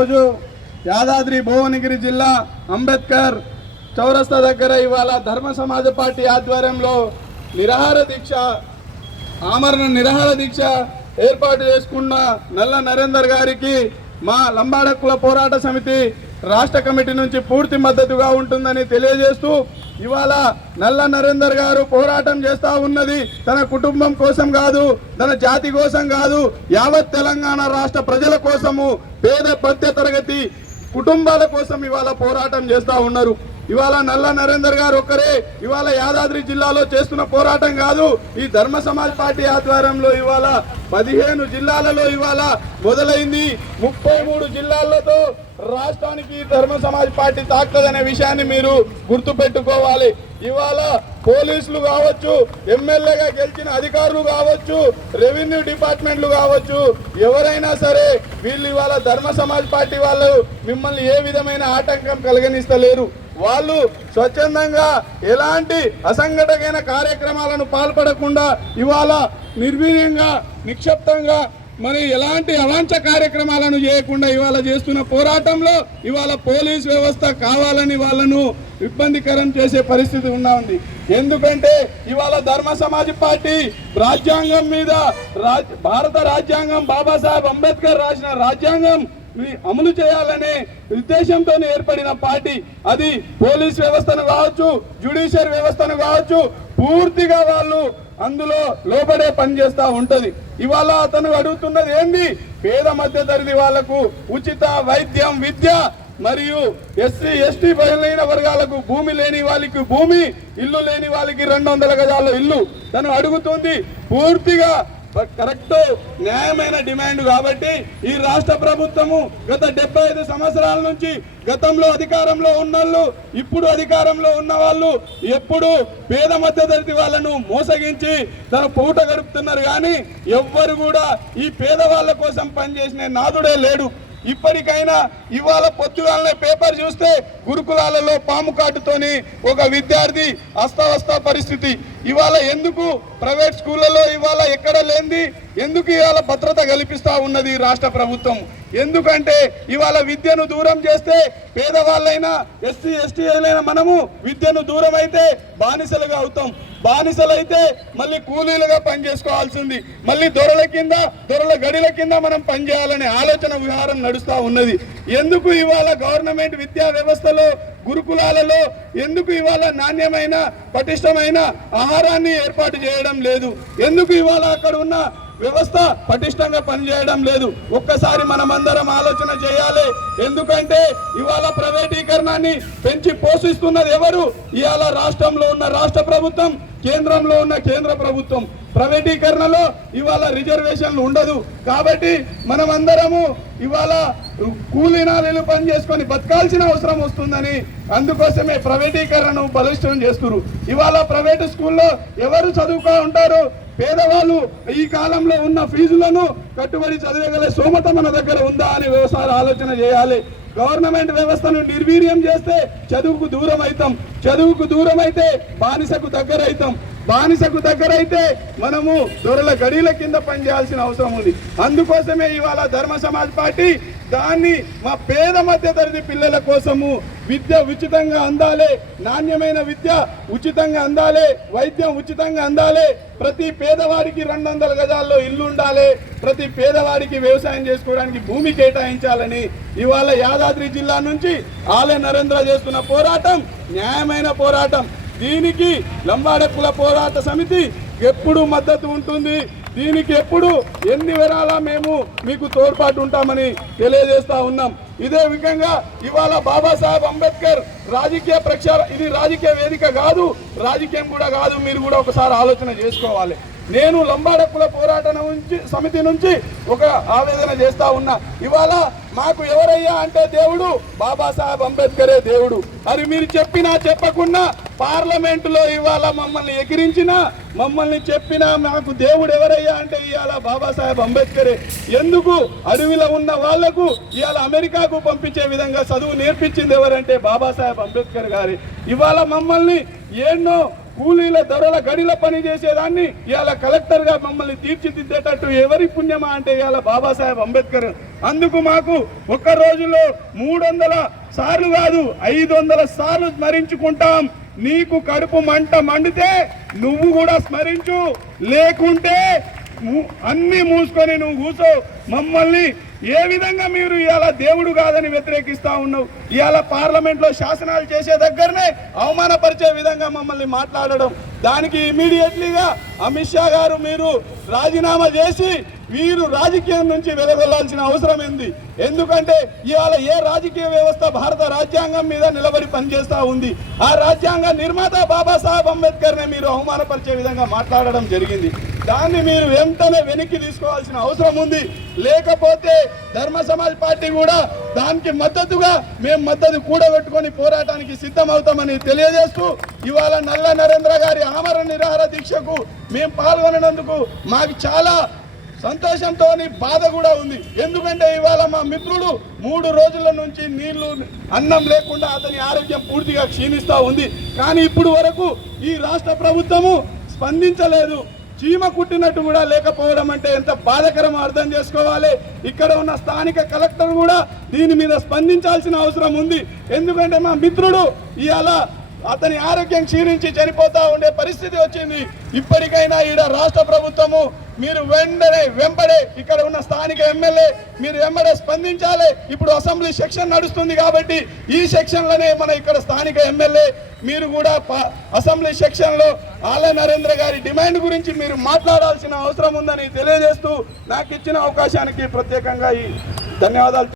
రోజు యాదాద్రి భువనగిరి జిల్లా అంబేద్కర్ చౌరస్తా దగ్గర ఇవాళ ధర్మ సమాజ పార్టీ ఆధ్వర్యంలో ఆమరణ నిరాహార దీక్ష ఏర్పాటు చేసుకున్న నల్ల నరేందర్ గారికి మా లంబాడ కుల పోరాట సమితి రాష్ట్ర కమిటీ నుంచి పూర్తి మద్దతుగా ఉంటుందని తెలియజేస్తూ ఇవాళ నల్ల నరేందర్ గారు పోరాటం చేస్తూ ఉన్నది తన కుటుంబం కోసం కాదు, తన జాతి కోసం కాదు, యావత్ తెలంగాణ రాష్ట్ర ప్రజల కోసము, పేద మధ్య తరగతి కుటుంబాల కోసం ఇవాళ పోరాటం చేస్తూ ఉన్నారు. ఇవాళ నల్ల నరేందర్ గారు ఒక్కరే ఇవాళ యాదాద్రి జిల్లాలో చేస్తున్న పోరాటం కాదు, ఈ ధర్మ సమాజ్ పార్టీ ఆధ్వర్యంలో ఇవాళ 15 జిల్లాలలో ఇవాళ మొదలైంది. 33 జిల్లాలతో రాష్ట్రానికి ధర్మ సమాజ్ పార్టీ తాకుతుందనే విషయాన్ని మీరు గుర్తుపెట్టుకోవాలి. ఇవాళ పోలీసులు కావచ్చు, ఎమ్మెల్యేగా గెలిచిన అధికారులు కావచ్చు, రెవెన్యూ డిపార్ట్మెంట్లు కావచ్చు, ఎవరైనా సరే వీళ్ళు ఇవాళ ధర్మ సమాజ్ పార్టీ వాళ్ళు మిమ్మల్ని ఏ విధమైన ఆటంకం కలిగనిస్తలేరు. వాళ్ళు స్వచ్ఛందంగా ఎలాంటి అసంఘటన కార్యక్రమాలను పాల్పడకుండా ఇవాళ నిర్వీర్యంగా నిక్షిప్తంగా మరి ఎలాంటి అవాంఛ కార్యక్రమాలను చేయకుండా ఇవాళ చేస్తున్న పోరాటంలో ఇవాళ పోలీస్ వ్యవస్థ కావాలని వాళ్ళను ఇబ్బందికరం చేసే పరిస్థితి ఉంది. ఎందుకంటే ఇవాళ ధర్మ సమాజ్ పార్టీ రాజ్యాంగం మీద భారత రాజ్యాంగం బాబాసాహెబ్ అంబేద్కర్ రాసిన రాజ్యాంగం అమలు చేయాలనే ఉద్దేశంతో ఏర్పడిన పార్టీ. అది పోలీస్ వ్యవస్థను కావచ్చు, జ్యుడిషియరీ వ్యవస్థను కావచ్చు, పూర్తిగా వాళ్ళు అందులో లోబడే పనిచేస్తూ ఉంటది. ఇవాళ అతను అడుగుతున్నది ఏంది? పేద మధ్య తరగతి వాళ్లకు ఉచిత వైద్యం, విద్య మరియు ఎస్సీ ఎస్టీ బలైన వర్గాలకు భూమి లేని వాళ్ళకి భూమి, ఇల్లు లేని వాళ్ళకి 200 గజాల ఇల్లు తను అడుగుతుంది. పూర్తిగా కరెక్ట్ న్యాయమైన డిమాండ్. కాబట్టి ఈ రాష్ట్ర ప్రభుత్వము గత 75 సంవత్సరాల నుంచి గతంలో అధికారంలో ఉన్నోళ్ళు, ఇప్పుడు అధికారంలో ఉన్న వాళ్ళు ఎప్పుడు పేద మధ్యతరగతి వాళ్ళను మోసగించి తన పూట గడుపుతున్నారు. కానీ ఎవ్వరు కూడా ఈ పేదవాళ్ళ కోసం పనిచేసిన నాదుడే లేడు. ఇప్పటికైనా ఇవాళ పొద్దుగాలనే పేపర్ చూస్తే గురుకులాలలో పాము కాటుతోని ఒక విద్యార్థి అస్తవస్త పరిస్థితి. ఇవాళ ఎందుకు ప్రైవేట్ స్కూళ్ళలో ఇవాళ ఎక్కడ లేనిది ఎందుకు ఇవాళ భద్రత కల్పిస్తూ ఉన్నది రాష్ట్ర ప్రభుత్వం? ఎందుకంటే ఇవాళ విద్యను దూరం చేస్తే పేదవాళ్ళైనా ఎస్సీ ఎస్టీ అయినా మనము విద్యను దూరం అయితే బానిసలుగా అవుతాం. బానిసలైతే మళ్ళీ కూలీలుగా పనిచేసుకోవాల్సింది, మళ్ళీ దొరల గడిల కింద మనం పనిచేయాలనే ఆలోచన విహారం నడుస్తూ ఉన్నది. ఎందుకు ఇవాళ గవర్నమెంట్ విద్యా వ్యవస్థలో గురుకులాలలో ఎందుకు ఇవాళ నాణ్యమైన పటిష్టమైన ఆహారాన్ని ఏర్పాటు చేయడం లేదు? ఎందుకు ఇవాళ అక్కడ ఉన్న వ్యవస్థ పటిష్టంగా పనిచేయడం లేదు? ఒక్కసారి మనమందరం ఆలోచన చేయాలి. ఎందుకంటే ఇవాళ ప్రైవేటీకరణాన్ని పెంచి పోషిస్తున్నది ఎవరు? ఇవాళ రాష్ట్రంలో ఉన్న రాష్ట్ర ప్రభుత్వం, కేంద్రంలో ఉన్న కేంద్ర ప్రభుత్వం. ప్రైవేటీకరణలో ఇవాళ రిజర్వేషన్లు ఉండదు. కాబట్టి మనమందరము ఇవాళ కూలీనాలు పని చేసుకొని బతకాల్సిన అవసరం వస్తుందని అందుకోసమే ప్రైవేటీకరణను బలిష్టం చేస్తున్నారు. ఇవాళ ప్రైవేటు స్కూల్లో ఎవరు చదువుకో ఉంటారు? పేదవాళ్ళు ఈ కాలంలో ఉన్న ఫీజులను కట్టుబడి చదివేగల స్తోమత మన దగ్గర ఉందా అని వ్యవసాయ ఆలోచన చేయాలి. గవర్నమెంట్ వ్యవస్థను నిర్వీర్యం చేస్తే చదువుకు దూరం అవుతాం, చదువుకు దూరం అయితే బానిసకు దగ్గర అవుతాం, బానిసకు దగ్గర అయితే మనము దొరల గడిల కింద పనిచేయాల్సిన అవసరం ఉంది. అందుకోసమే ఇవాళ ధర్మ సమాజ్ పార్టీ దాన్ని మా పేద మధ్య తరగతి పిల్లల కోసము విద్య ఉచితంగా అందాలి, నాణ్యమైన విద్య ఉచితంగా అందాలి, వైద్యం ఉచితంగా అందాలి, ప్రతి పేదవాడికి 200 గజాల్లో ఇల్లు ఉండాలి, ప్రతి పేదవాడికి వ్యవసాయం చేసుకోవడానికి భూమి కేటాయించాలని ఇవాళ యాదాద్రి జిల్లా నుంచి ఆలయ నరేంద్ర చేస్తున్న పోరాటం న్యాయమైన పోరాటం. దీనికి లంబాడ కుల పోరాట సమితి ఎప్పుడు మద్దతు ఉంటుంది. దీనికి ఎప్పుడు ఎన్ని విధాలా మేము మీకు తోడ్పాటు ఉంటామని తెలియజేస్తా ఉన్నాం. ఇదే విధంగా ఇవాళ బాబాసాహెబ్ అంబేద్కర్ రాజకీయ ప్రచారం, ఇది రాజకీయ వేదిక కాదు, రాజకీయం కూడా కాదు. మీరు కూడా ఒకసారి ఆలోచన చేసుకోవాలి. నేను లంబాడ కుల పోరాట సమితి నుంచి ఒక ఆవేదన చేస్తా ఉన్నా. ఇవాళ మాకు ఎవరయ్యా అంటే దేవుడు బాబాసాహెబ్ అంబేద్కరే దేవుడు. అది మీరు చెప్పినా చెప్పకున్నా పార్లమెంటులో ఇవాళ మమ్మల్ని ఎగిరించినా మమ్మల్ని చెప్పినా మాకు దేవుడు ఎవరయ్యా అంటే ఇవాళ బాబాసాహెబ్ అంబేద్కరే. ఎందుకు? అడవిలో ఉన్న వాళ్లకు ఇవాళ అమెరికాకు పంపించే విధంగా చదువు నేర్పించింది ఎవరంటే బాబాసాహెబ్ అంబేద్కర్ గారి. ఇవాళ మమ్మల్ని ఎన్నో కూలీల ధరల గడిల పని చేసేదాన్ని ఇవాళ కలెక్టర్గా మమ్మల్ని తీర్చిదిద్దేటట్టు ఎవరి పుణ్యమా అంటే ఇవాళ బాబాసాహెబ్ అంబేద్కర్. అందుకు మాకు ఒక్క రోజులో 300 సార్లు కాదు 500 సార్లు స్మరించుకుంటాం. నీకు కడుపు మండితే నువ్వు కూడా స్మరించు, లేకుంటే అన్ని మూసుకొని నువ్వు కూర్చో. మమ్మల్ని ఏ విధంగా మీరు ఇవాళ దేవుడు కాదని వ్యతిరేకిస్తా ఉన్నావు? ఇవాళ పార్లమెంట్లో శాసనాలు చేసే దగ్గరనే అవమానపరిచే విధంగా మమ్మల్ని మాట్లాడడం, దానికి ఇమీడియట్లీగా అమిత్ షా గారు మీరు రాజీనామా చేసి వీరు రాజకీయం నుంచి వెలువెళ్లాల్సిన అవసరం ఉంది. ఎందుకంటే ఇవాళ ఏ రాజకీయ వ్యవస్థ భారత రాజ్యాంగం మీద నిలబడి పనిచేస్తూ ఉంది? ఆ రాజ్యాంగ నిర్మాత బాబాసాహెబ్ అంబేద్కర్ని మీరు అవమానపరిచే విధంగా మాట్లాడడం జరిగింది. దాన్ని మీరు వెంటనే వెనక్కి తీసుకోవాల్సిన అవసరం ఉంది. లేకపోతే ధర్మ సమాజ్ పార్టీ కూడా దానికి మద్దతుగా మేము మద్దతు కూడబెట్టుకొని పోరాటానికి సిద్ధమవుతామని తెలియజేస్తూ, ఇవాళ నల్ల నరేంద్ర గారి ఆమరణ నిరాహార దీక్షకు మేము పాల్గొననందుకు మాకు చాలా సంతోషంతో బాధ కూడా ఉంది. ఎందుకంటే ఇవాళ మా మిత్రుడు 3 రోజుల నుంచి నీళ్లు అన్నం లేకుండా అతని ఆరోగ్యం పూర్తిగా క్షీణిస్తూ ఉంది. కానీ ఇప్పుడు వరకు ఈ రాష్ట్ర ప్రభుత్వము స్పందించలేదు. చీమ కుట్టినట్టు కూడా లేకపోవడం అంటే ఎంత బాధకరమో అర్థం చేసుకోవాలి. ఇక్కడ ఉన్న స్థానిక కలెక్టర్ కూడా దీని మీద స్పందించాల్సిన అవసరం ఉంది. ఎందుకంటే మా మిత్రుడు ఇవాళ అతని ఆరోగ్యం క్షీణించి చనిపోతా ఉండే పరిస్థితి వచ్చింది. ఇప్పటికైనా ఈడ రాష్ట్ర ప్రభుత్వము మీరు వెంబడే ఇక్కడ ఉన్న స్థానిక ఎమ్మెల్యే మీరు వెంబడే స్పందించాలి. ఇప్పుడు అసెంబ్లీ సెక్షన్ నడుస్తుంది కాబట్టి ఈ సెక్షన్లోనే మన ఇక్కడ స్థానిక ఎమ్మెల్యే మీరు కూడా అసెంబ్లీ సెక్షన్లో ఆల నరేంద్ర గారి డిమాండ్ గురించి మీరు మాట్లాడాల్సిన అవసరం ఉందని తెలియజేస్తూ నాకు ఇచ్చిన అవకాశానికి ప్రత్యేకంగా ఈ ధన్యవాదాలు.